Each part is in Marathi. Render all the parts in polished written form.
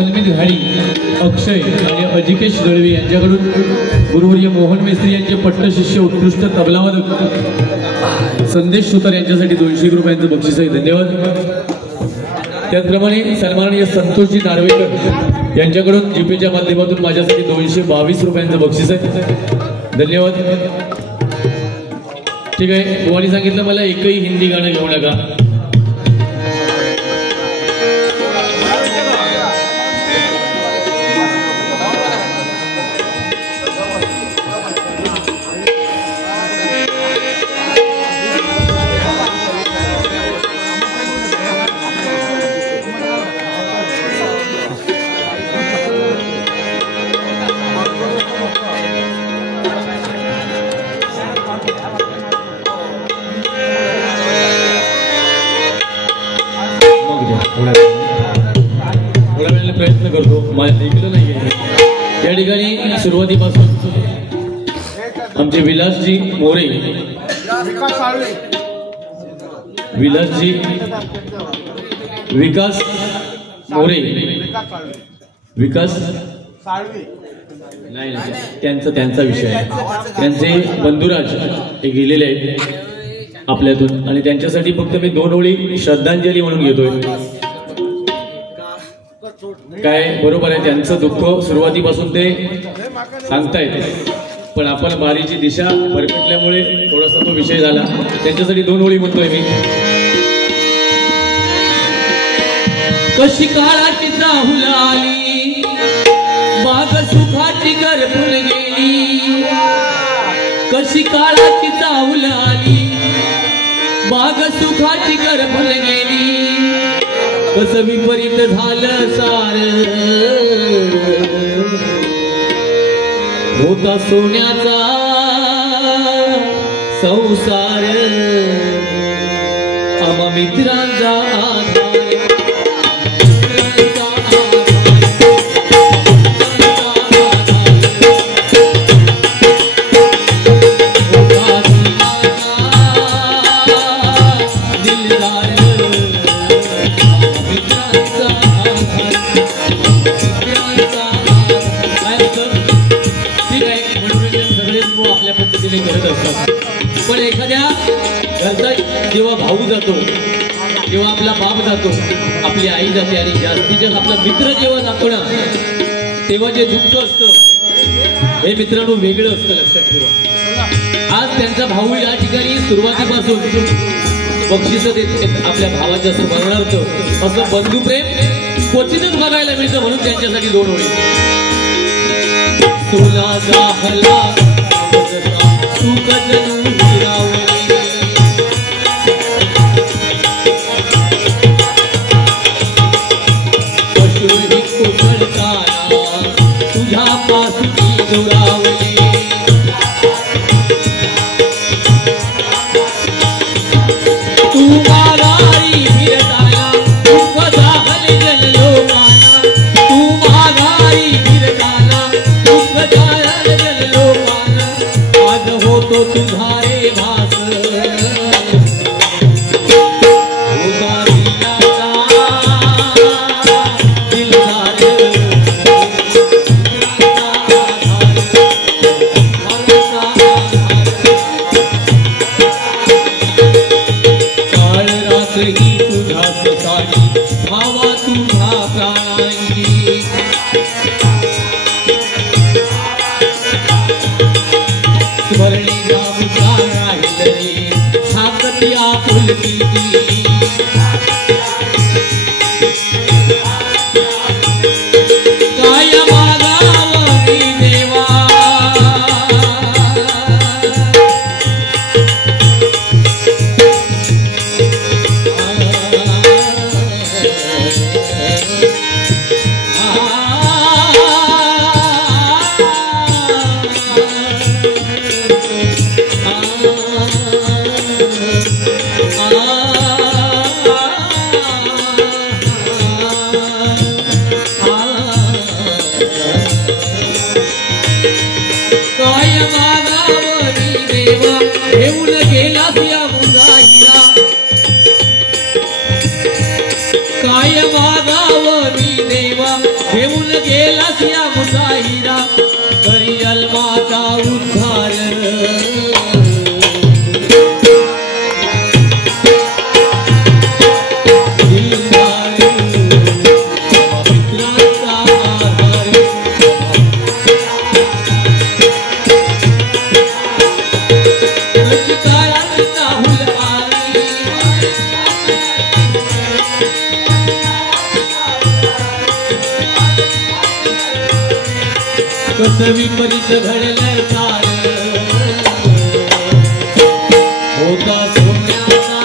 सलमीत घाडी अक्षय आणि अजिकेश दळवी यांच्याकडून गुरुवर्य मोहन मेस्त्री यांचे पट्टशिष्य उत्कृष्ट तबलावादक संदेश सुतार यांच्यासाठी 200 रुपयांचं बक्षीस आहे. धन्यवाद. त्याचप्रमाणे सन्माननीय संतोषजी नार्वेकर यांच्याकडून जीपेच्या माध्यमातून माझ्यासाठी 222 रुपयांचं बक्षीस आहे. धन्यवाद. ठीक आहे. बुवानी सांगितलं मला एकही हिंदी गाणं घेऊ नका. प्रयत्न करतो. मला ऐकलं नाही. या ठिकाणी सुरुवातीपासून आमचे विलासजी मोरे, विलासजी विकास मोरे, विकास नाही त्यांचा विषय आहे. त्यांचे बंधुराज हे गेलेले आहेत आपल्यातून आणि त्यांच्यासाठी फक्त मी 2 ओळी श्रद्धांजली म्हणून घेतोय. काय बरोबर आहे, त्यांचं दुःख सुरुवातीपासून ते सांगतायत, पण आपण बारीची दिशा भरकटल्यामुळे थोडासा तो विषय झाला. त्यांच्यासाठी 2 ओळी म्हणतोय मी. कशी काळाची चाहूल आली, बाग सुखाची गरपून गेली. कशी काळाची चाहूल आली, बाग सुखाची गरपून गेली. कसं विपरीत झालं सार, होता सोन्याचा संसार. आम्हा मित्रांचा आधार, पण एखाद्या घरचा जेव्हा भाऊ जातो, जेव्हा आपला बाप जातो, आपली आई जाते आणि जास्तीत जास्त आपला मित्र जेव्हा जातो ना, तेव्हा जे दुःख असतं हे मित्रांनो वेगळं असतं. लक्षात ठेवा. आज त्यांचा भाऊ या ठिकाणी सुरुवातीपासून बक्षीस देत आपल्या भावाच्या स्मरणार्थ. असं बंधुप्रेम क्वचितच बघायला मिळतं, म्हणून त्यांच्यासाठी 2 ओळी. सोनाचा हला तुझ्या पासून दुरावली. तू माघारी फिरताना दुःख झाले जल्लोकाना. तू माघारी फिरताना दुःख झाले जल्लोकाना. आज होतो तुझा रे भास, भावा तुझा प्राणांगी. स्मरणी गावचा राहिली ठाकती आपुलकी. काय मागावं मी देवा, आ घेऊन गेलास या मुसाहिरा करी अल्माचा उद्धार कसं विपरीत घडलंय सार होता सोन्याचा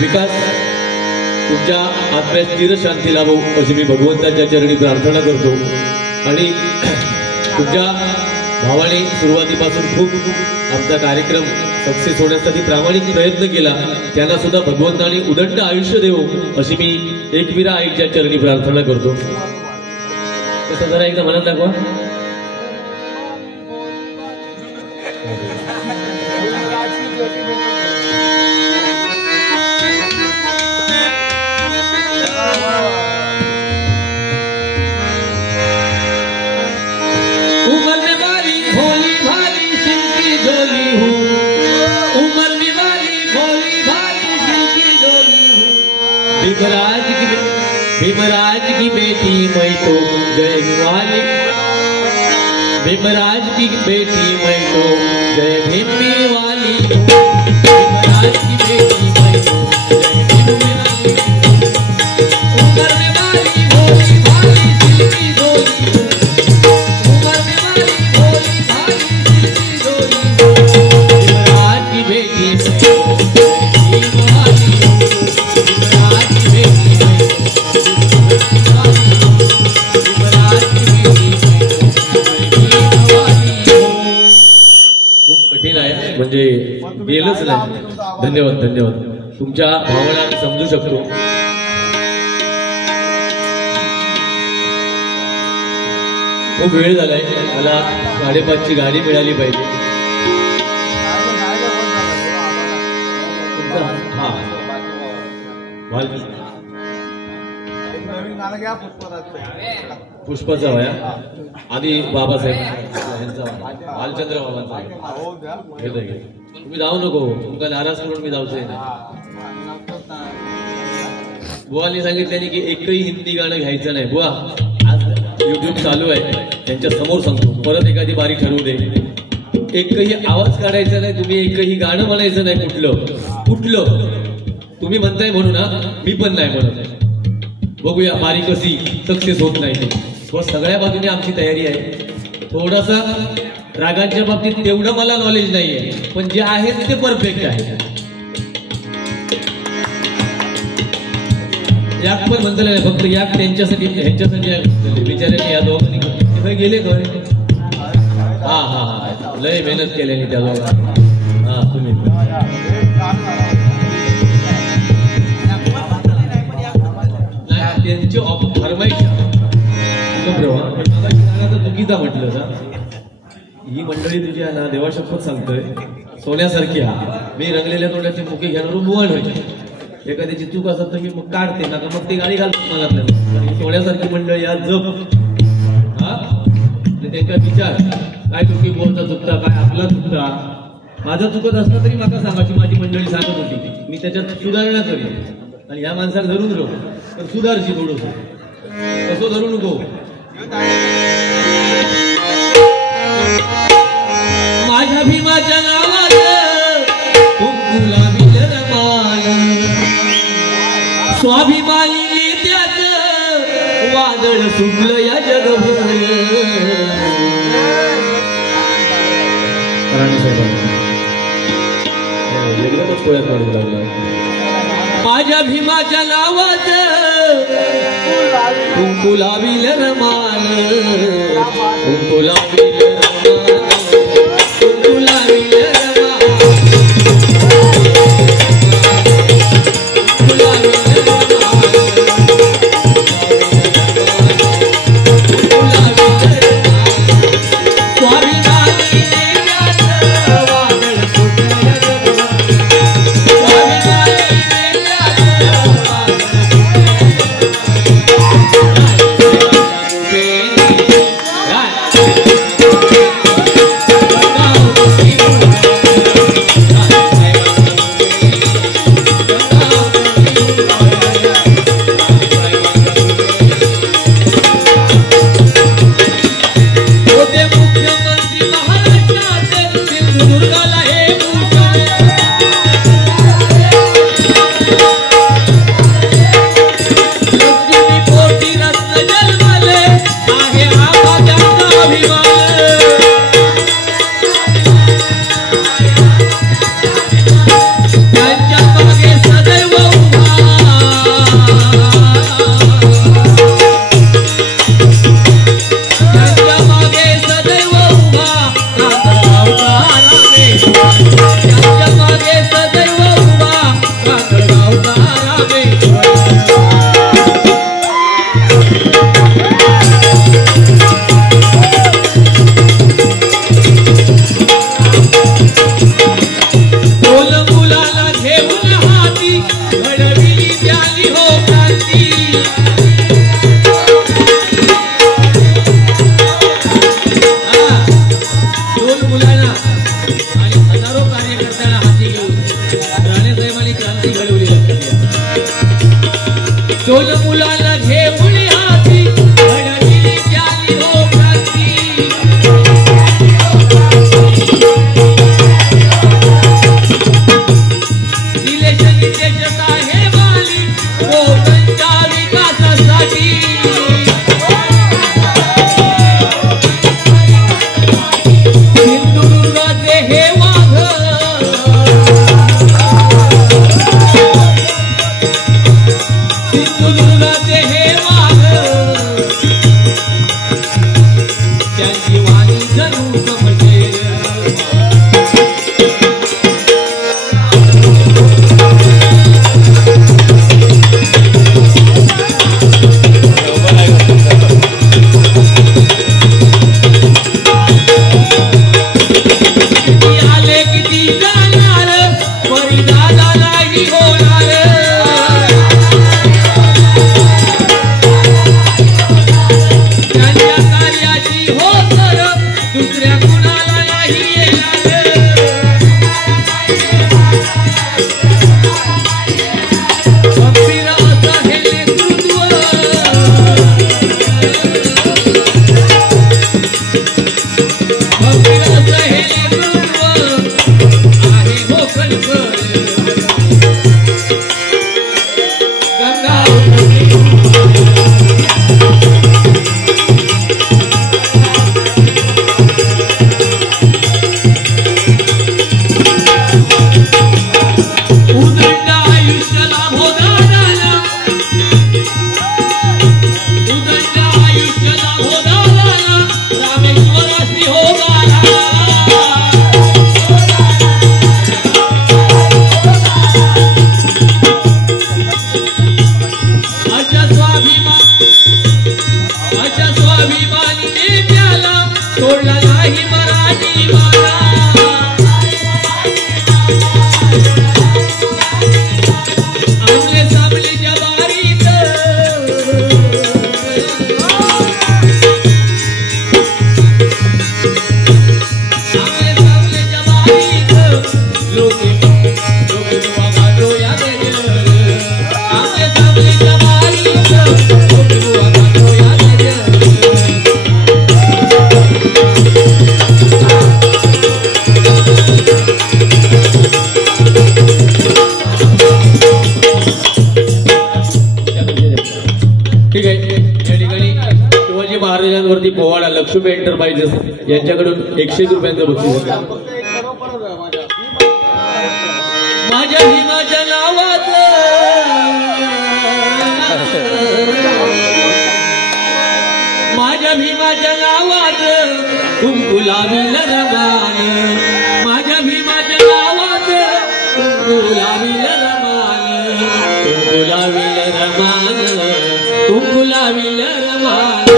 संसार तुमच्या आत्म्यास चिर शांती लाभो अशी मी भगवंताच्या चरणी प्रार्थना करतो आणि तुमच्या भावाने सुरुवातीपासून खूप आमचा कार्यक्रम सक्सेस होण्यासाठी प्रामाणिक प्रयत्न केला त्यांना सुद्धा भगवंताने उदंड आयुष्य देवो अशी मी एकविरा आईच्या चरणी प्रार्थना करतो. तसं जरा एकदा मनात दाखवा. भीमराज की बेटी मैं तो जय वाली भीमराज की बेटी मैं तो जय भीमी वाली भीमराज की बेटी मैं तो जय भीमी वाली उमर में वाली भोली भाली सिल्की डोली उमर में वाली भोली भाली सिल्की डोली भीमराज की बेटी मैं तो जय भीमी वाली भीमराज की बेटी कठीण आहे म्हणजे गेलंच नाही. धन्यवाद धन्यवाद. तुमच्या भावना मी समजू शकतो. खूप वेळ झालाय मला 5:30ची गाडी मिळाली पाहिजे. हा पुष्पाचा वया आधी बाबासाहेब यांचा भालचंद्र बाबांचा घेत आहे. तुम्ही जाऊ नको तुमका नाराज करून मी जाऊचंय नाही. बुवानी सांगितल्याने की एकही हिंदी गाणं घ्यायचं नाही. बुवा आज युट्यूब चालू आहे त्यांच्या समोर सांगतो परत एखादी बारी ठरवू दे. एकही आवाज काढायचा नाही तुम्ही एकही गाणं म्हणायचं नाही. कुठलं तुम्ही म्हणताय म्हणून ना मी पण नाही म्हणत. बघूया बारी कशी सक्सेस होत नाही. सगळ्या बाजूने आमची तयारी आहे. थोडासा रागांच्या बाबतीत तेवढं मला नॉलेज नाहीये पण जे आहे ते परफेक्ट आहे. याक पण म्हणता नाही फक्त याक त्यांच्यासाठी ह्यांच्यासाठी बिचाऱ्यांनी या दोघांनी गेले खरे. हा हा हा लय मेहनत केल्याने त्या दोघांनी. हा तुम्ही त्यांची फरमाईश चुकीचा म्हटलं ना. ही मंडळी तुझी आहे ना देवाशपथ सांगतोय सोन्यासारखी हा. मी रंगलेल्या तोंडाचे मुके घेणार बुवाण व्हायचे. एखाद्याची चूक असत तर मी मग काढते ना मग ती गाडी घालतो मला. सोन्यासारखी मंडळी आज जप हा त्यांचा विचार काय चुकी बोलता चुकता काय आपला चुकता. माझा चुकत असला तरी मला सांगायची माझी मंडळी सांगत होती मी त्याच्यात सुधारणा करेन. आणि ह्या माणसाला धरून राहू तर सुधारशी थोडस कसं धरू नको. माझ्या माझ्या भीमाच्या नावात कुंकुला विलर मान स्वाभिमानी नेत्याच वादळ सुटलं या जगभर एकदमच कोळ्यात काढू लागला माझ्या भीमाच्या नावात कुंकुला विलर मान कुंकुला विलर मान कुंकुला विलर वरती पोवाडा लक्ष्मी एंटरप्राइजेस यांच्याकडून 101 रुपयांचं बक्षीस. माझ्या भीमाच्या नावाचं माझ्या भीमाच्या नावाचं कुंकू लाविल रमान. माझ्या भीमाच्या नावाचं कुंकू लाविल रमान. कुंकू लाविल रमान. कुंकू लाविल रमान.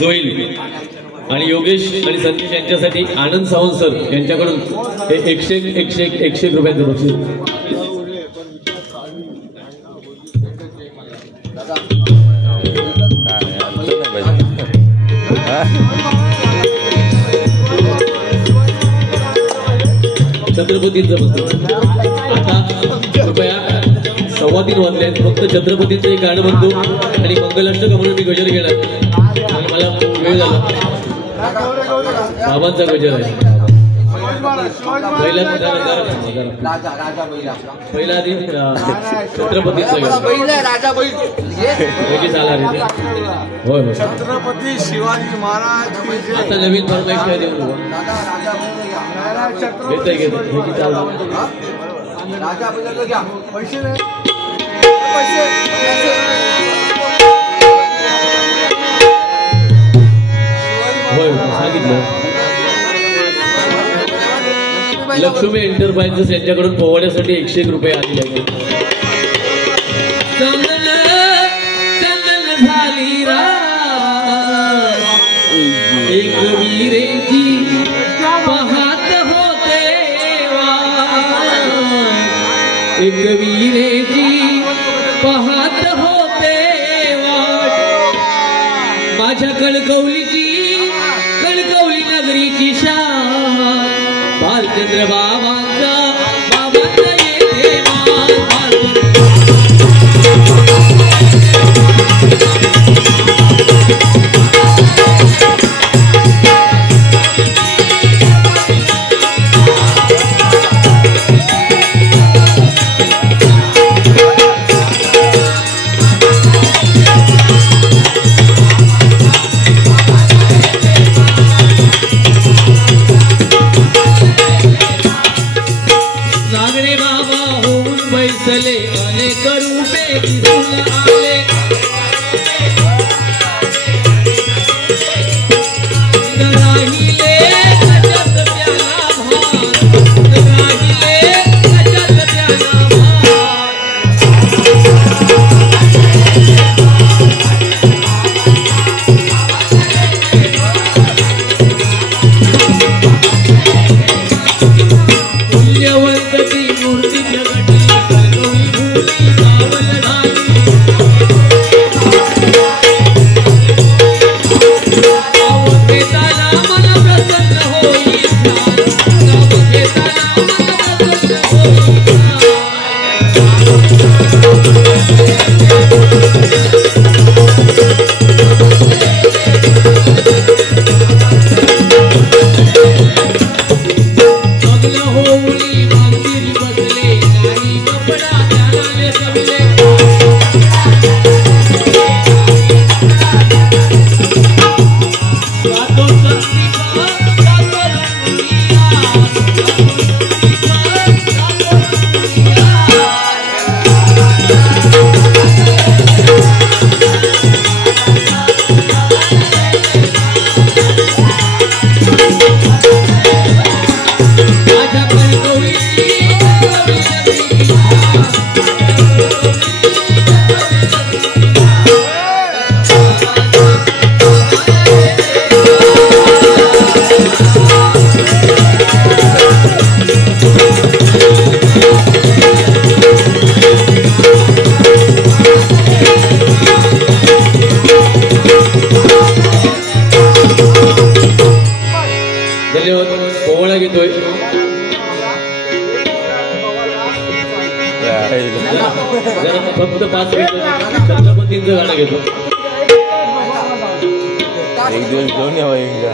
जोईल आणि योगेश आणि सतीश यांच्यासाठी आनंद सावंत सर यांच्याकडून हे 101 रुपयांचं बक्षीस. छत्रपतींचं बघतो आता कृपया 3:15 वाजले आहेत. फक्त छत्रपतींचं एक गाणं म्हणतो आणि मंगलाष्टक म्हणून मी गजर घेणार. मला वेळ झाला. बाबांचा गजर आहे. पहिला आधी छत्रपतींचा झाला रे. होय होय छत्रपती शिवाजी महाराज. आता नवीन फरमाईश काय देऊ घेतोय घेतोय चालू. पैसे होय सांगितलं. लक्ष्मी एंटरप्राइजेस यांच्याकडून पोवाड्यासाठी 101 रुपये आलेले आहेत. चंदन झाली एक वीरेची पाहत होते एक वीरेची पाहत होते माझ्या कणकवलीची कणकवली नगरीची शान बालचंद्र बाबांचा येते अनेक रूपे दिसून आले राहिले कशात त्याला भान राहिले कशात त्याला मूल्यवंत ती मूर्ती जगती जरा फक्त 5 मिनिटं छत्रपतींचं गाणं घेतो. एक दिवस घेऊन यावं एकदा.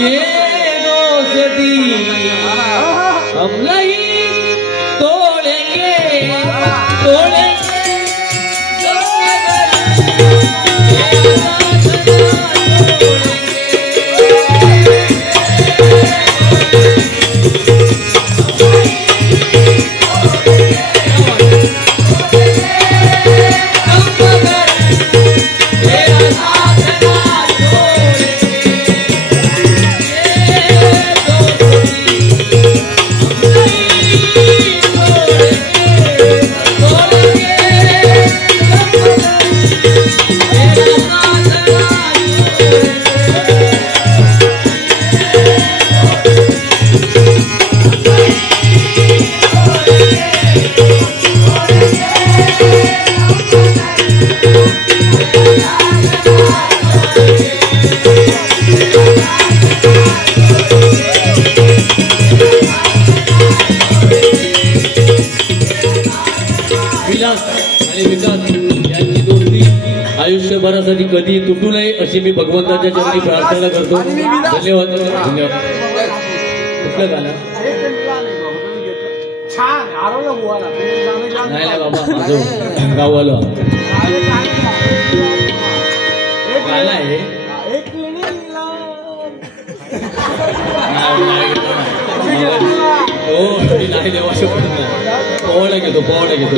ये दोस्ती हम नहीं तोड़ेंगे तोड़ेंगे. आयुष्यभरासाठी कधी तुटू नये अशी मी भगवंताच्या चरणी प्रार्थना करतो. धन्यवाद. धन्यवाद. कुठलं गाणं? नाही बाबा माझं गाववालं गाणं आहे. हो नाही देवा शकत नाही. पोहळा घेतो पोहळा घेतो.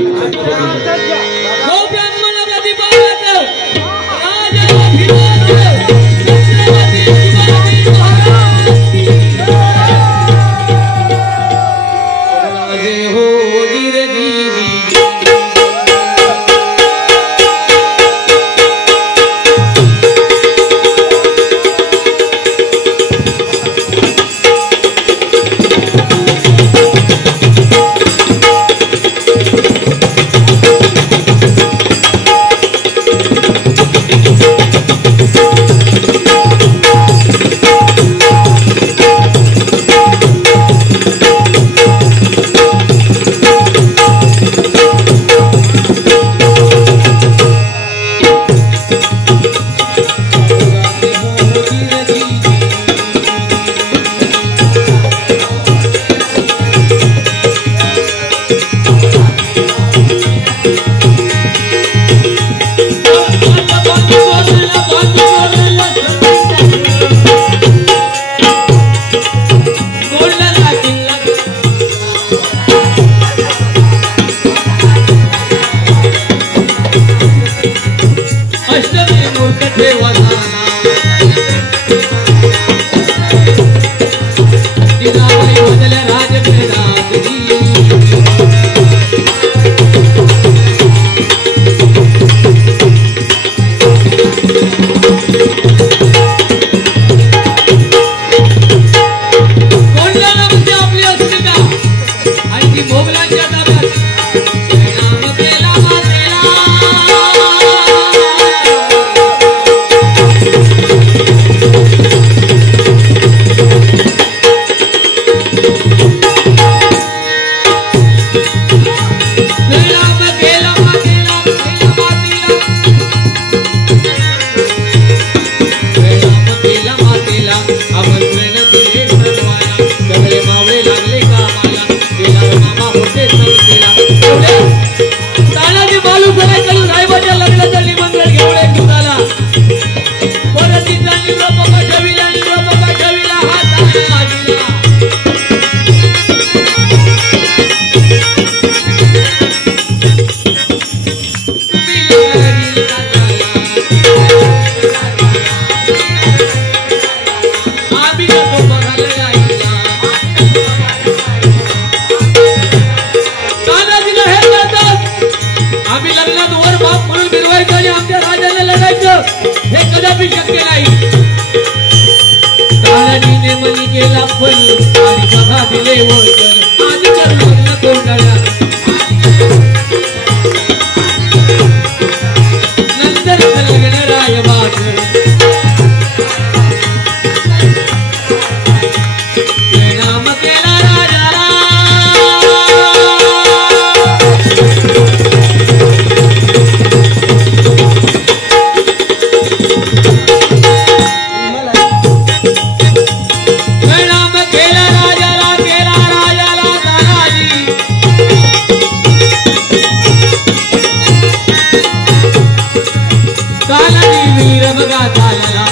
बघा झाला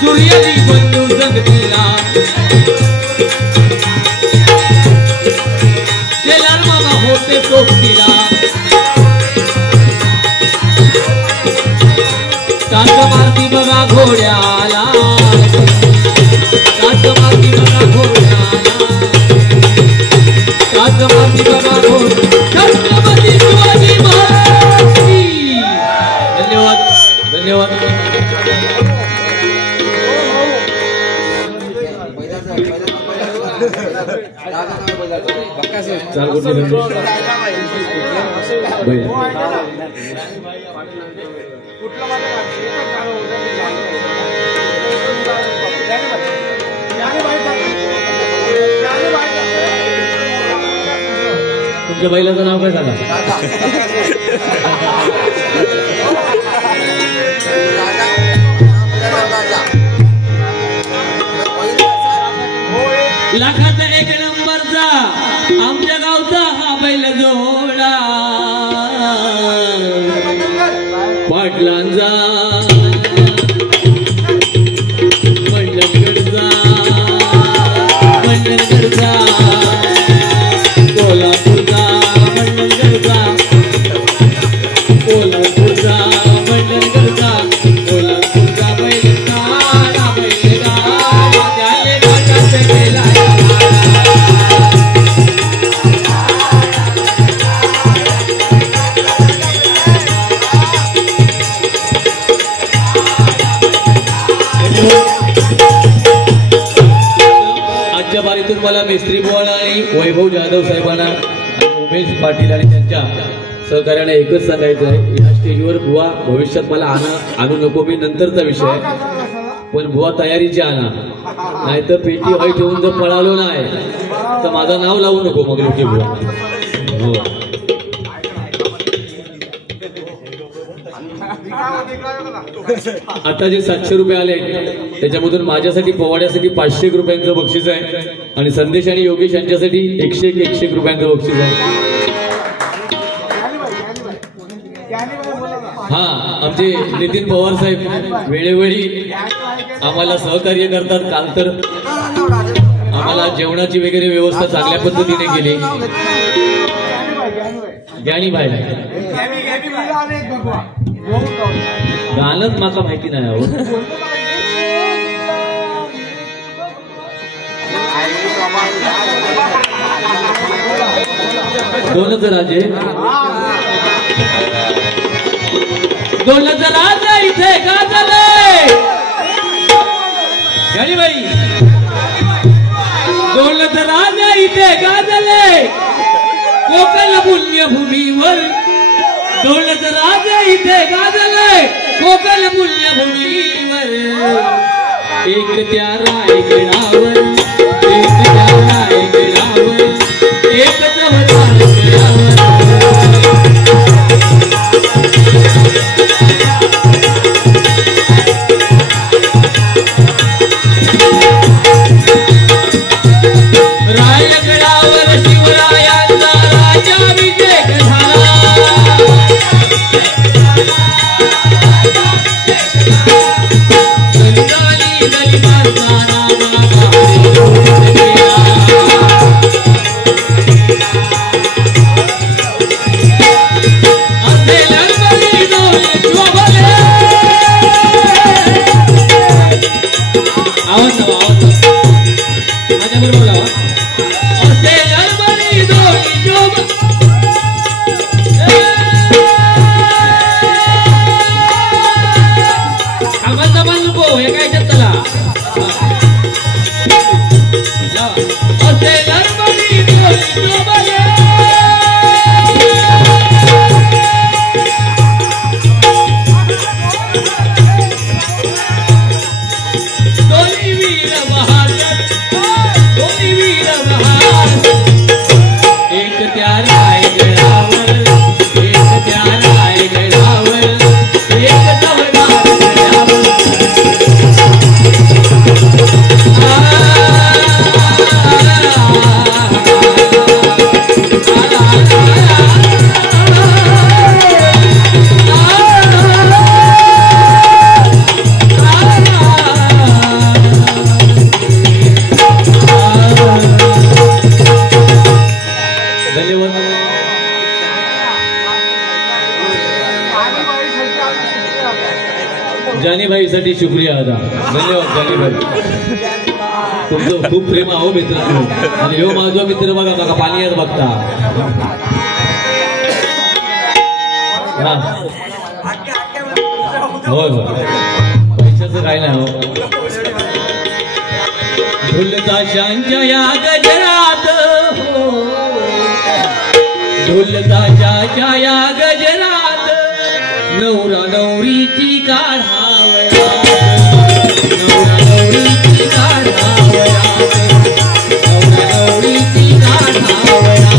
सूर्याची बंधू जगतीला शेलार मामा होते सोबतीला काच मारती बघा घोड्याला काच मारती बघा घोड्याला काच मारती बघा घोड्याला छत्रपती शिवाजी महाराज की धन्यवाद धन्यवाद चाल कुठली तुमच्या बैलाचं नाव काय झालं लाखाचा एक नंबरचा आमच्या गावचा हा बैल जोडा पाटलांचा मंडणगडचा मंडणगडचा कोल्हापूरचा मंडणगडचा कोल्हापूरचा मंडणगडचा कोल्हापूरचा बैल काळा बैल काळा त्याले काटाचे गेला आजच्या बारीतून मला मेस्त्री बुवाना आणि वैभव जाधव साहेबांना आणि उमेश पाटील आणि त्यांच्या सहकार्याने एकच सांगायचं आहे या स्टेजवर बुवा भविष्यात मला आणू नको मी नंतरचा विषय आहे पण बुवा तयारीची आणा नाहीतर पेटी हय ठेवून जर पळालो नाही तर माझं नाव लावू नको मग लोके बुवा हो आता जे 700 रुपये आले त्याच्यामधून माझ्यासाठी पोवाड्यासाठी 500 रुपयांचं बक्षीस आहे आणि संदेश आणि योगेश यांच्यासाठी 101 रुपयांचं बक्षीस आहे हा आमचे नितीन पवार साहेब वेळोवेळी आम्हाला सहकार्य करतात काल तर आम्हाला जेवणाची वगैरे व्यवस्था चांगल्या पद्धतीने केली ज्ञानी भाई गाणंच माका माहिती नाही आहो दोनच राजे दोनच राजा इथे गाजले ज्ञानी भाई दोनच राजा इथे गाजले कोकण पुण्यभूमीवर दोनच राजा इथे गाजले कोकण पुण्यभूमीवर एक त्या रायगडावर एक त्या रायगडावर एक रायगडावर शिवरायांचा राज्याभिषेक झाला संताली दलितांचा दोन्ही वीर बहादर दोन्ही जानीबाईसाठी शुक्रिया अदा. धन्यवाद जानीबाई, तुमचं खूप प्रेम आहो मित्र. आणि ह्यो माझा मित्र बघा बघा पालियात बघता. होय होय, पैशाचं काय नाही हो. ढोलताशांच्या या गजरात, ढोलताशाच्या या गजरात नवरा नवरीची काढावयात, नवरा नवरीची काढावयात, नवरा नवरीची काढावयात.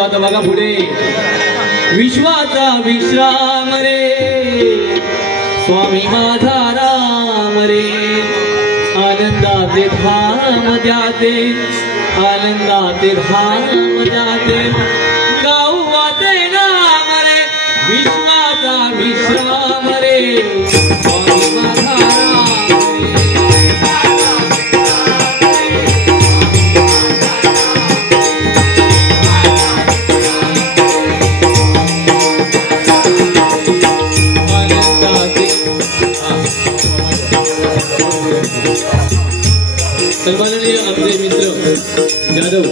आता बघा पुढे. विश्वाचा विश्राम रे स्वामी माझा राम रे, आनंदाचे धाम द्याचे, आनंदाचे धाम द्याचे, गावाचे नाम रे विश्वाचा विश्राम रे स्वामी माझा राम. सन्माननीय आमचे मित्र जाधव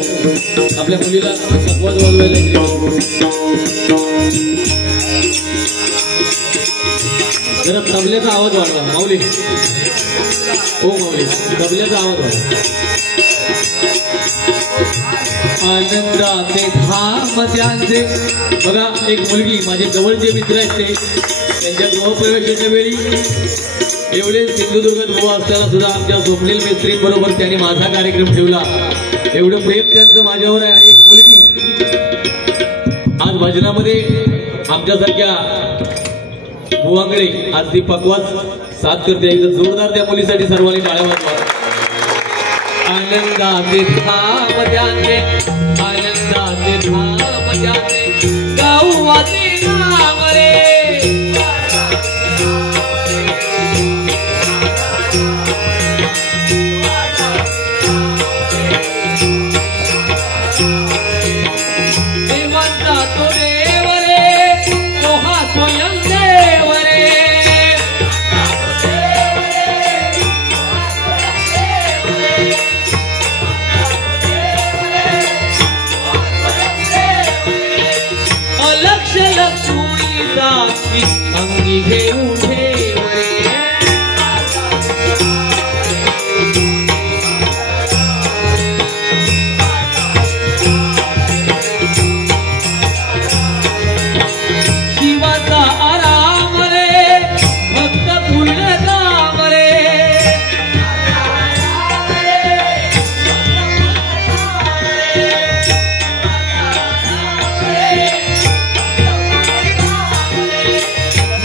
आपल्या मुलीला अपवाद वाजवायला गेले. जरा तबल्याचा आवाज वाढवा माऊली. हो माऊली, तबल्याचा आवाज वाढवा. आनंदाचे धाम त्यांचे. बघा एक मुलगी माझे जवळचे मित्र आहेत ते, त्यांच्या गृहप्रवेशाच्या वेळी एवढे सिंधुदुर्गात उभा असताना सुद्धा आमच्या स्वप्नील मेस्त्री बरोबर त्यांनी माझा कार्यक्रम ठेवला. एवढं प्रेम त्यांचं माझ्यावर आहे. आणि एक मुलगी आज भजनामध्ये आमच्यासारख्या बुवाकडे आज ती पकवास साथ करते. एकदा जोरदार त्या मुलीसाठी सर्वांनी टाळ्या वाजवा. आनंदाचे धाम द्याचे, आनंदाचे धाम द्याचे, गाऊवाचे नाम रे. देवांचा तो देव रे, तो हा स्वयं देव रे. अलक्ष लक्ष्मीचा अंगी घेऊन ठेव रे. शिवाचा आराम रे, भक्त पूर्ण काम रे.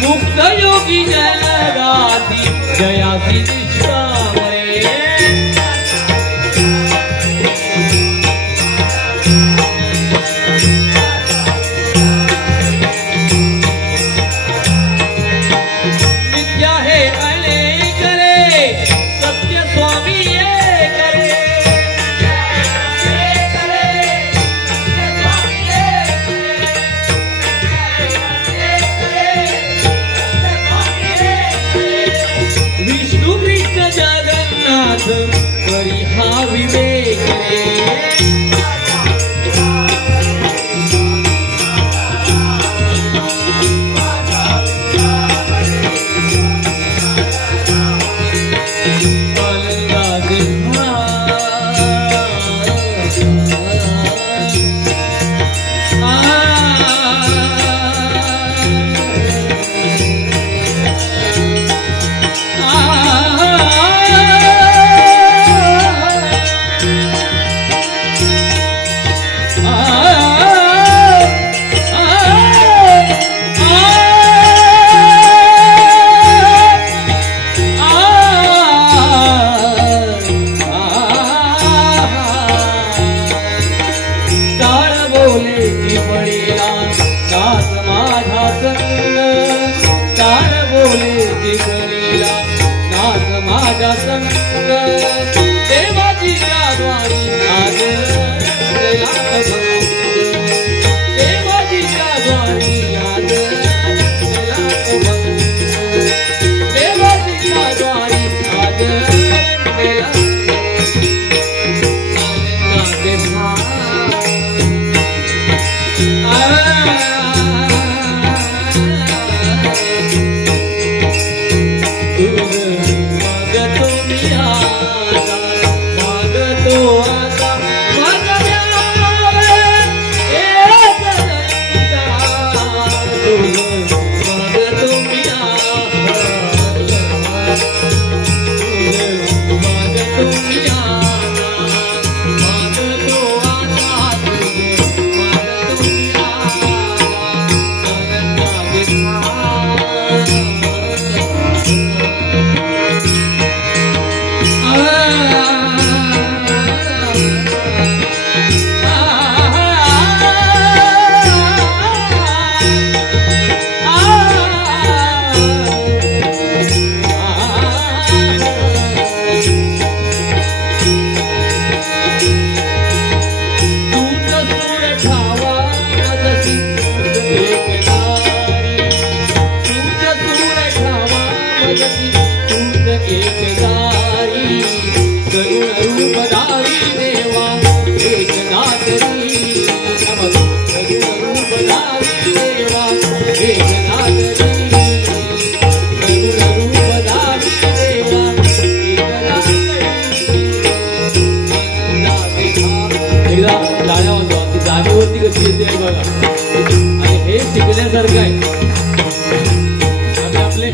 मुक्त योगी जयगाती जयासी निष्काम रे. विद्या हे अनेक रे, सत्य स्वामी एक रे. विष्णु कृष्ण जगन्नाथ करी हा विवेक रे. आनंदाचे काळ बोले की पडेला दास माझा संग. काळ बोले की पडेला दास माझा संग. देवाजीच्या द्वारी आज गेला भंग. देवाजीच्या द्वारी आज गेला भंग. देवाजीच्या द्वारी आज गेला भंग. आनंदाचे धाम जागेवरती कशी येते बघा. आणि हे शिकण्यासारखं आहे. आणि आपले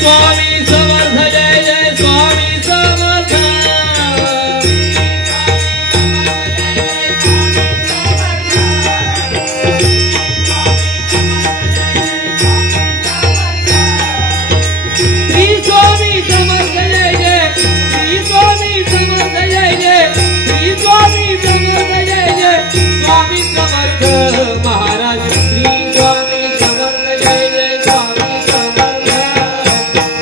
स्वामी समर्थ जय जय स्वामी समर्थ श्री स्वामी समर्थ जय जय श्री स्वामी समर्थ जय जय श्री स्वामी समर्थ जय जय स्वामी समर्थ महाराज श्री स्वामी समर्थ जय जय स्वामी समर्थ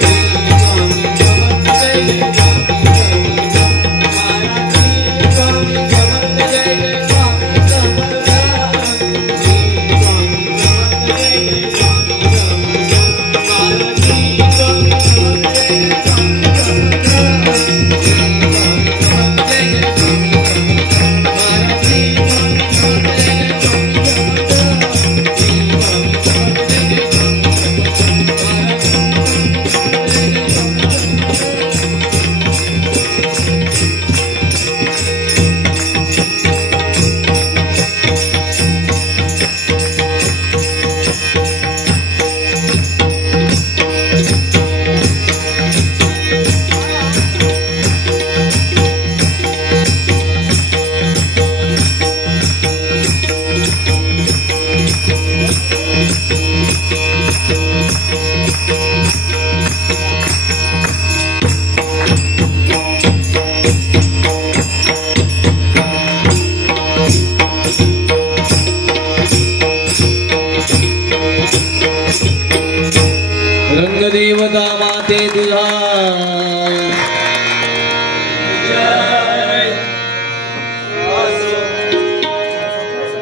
रंगदेवता माते तुझा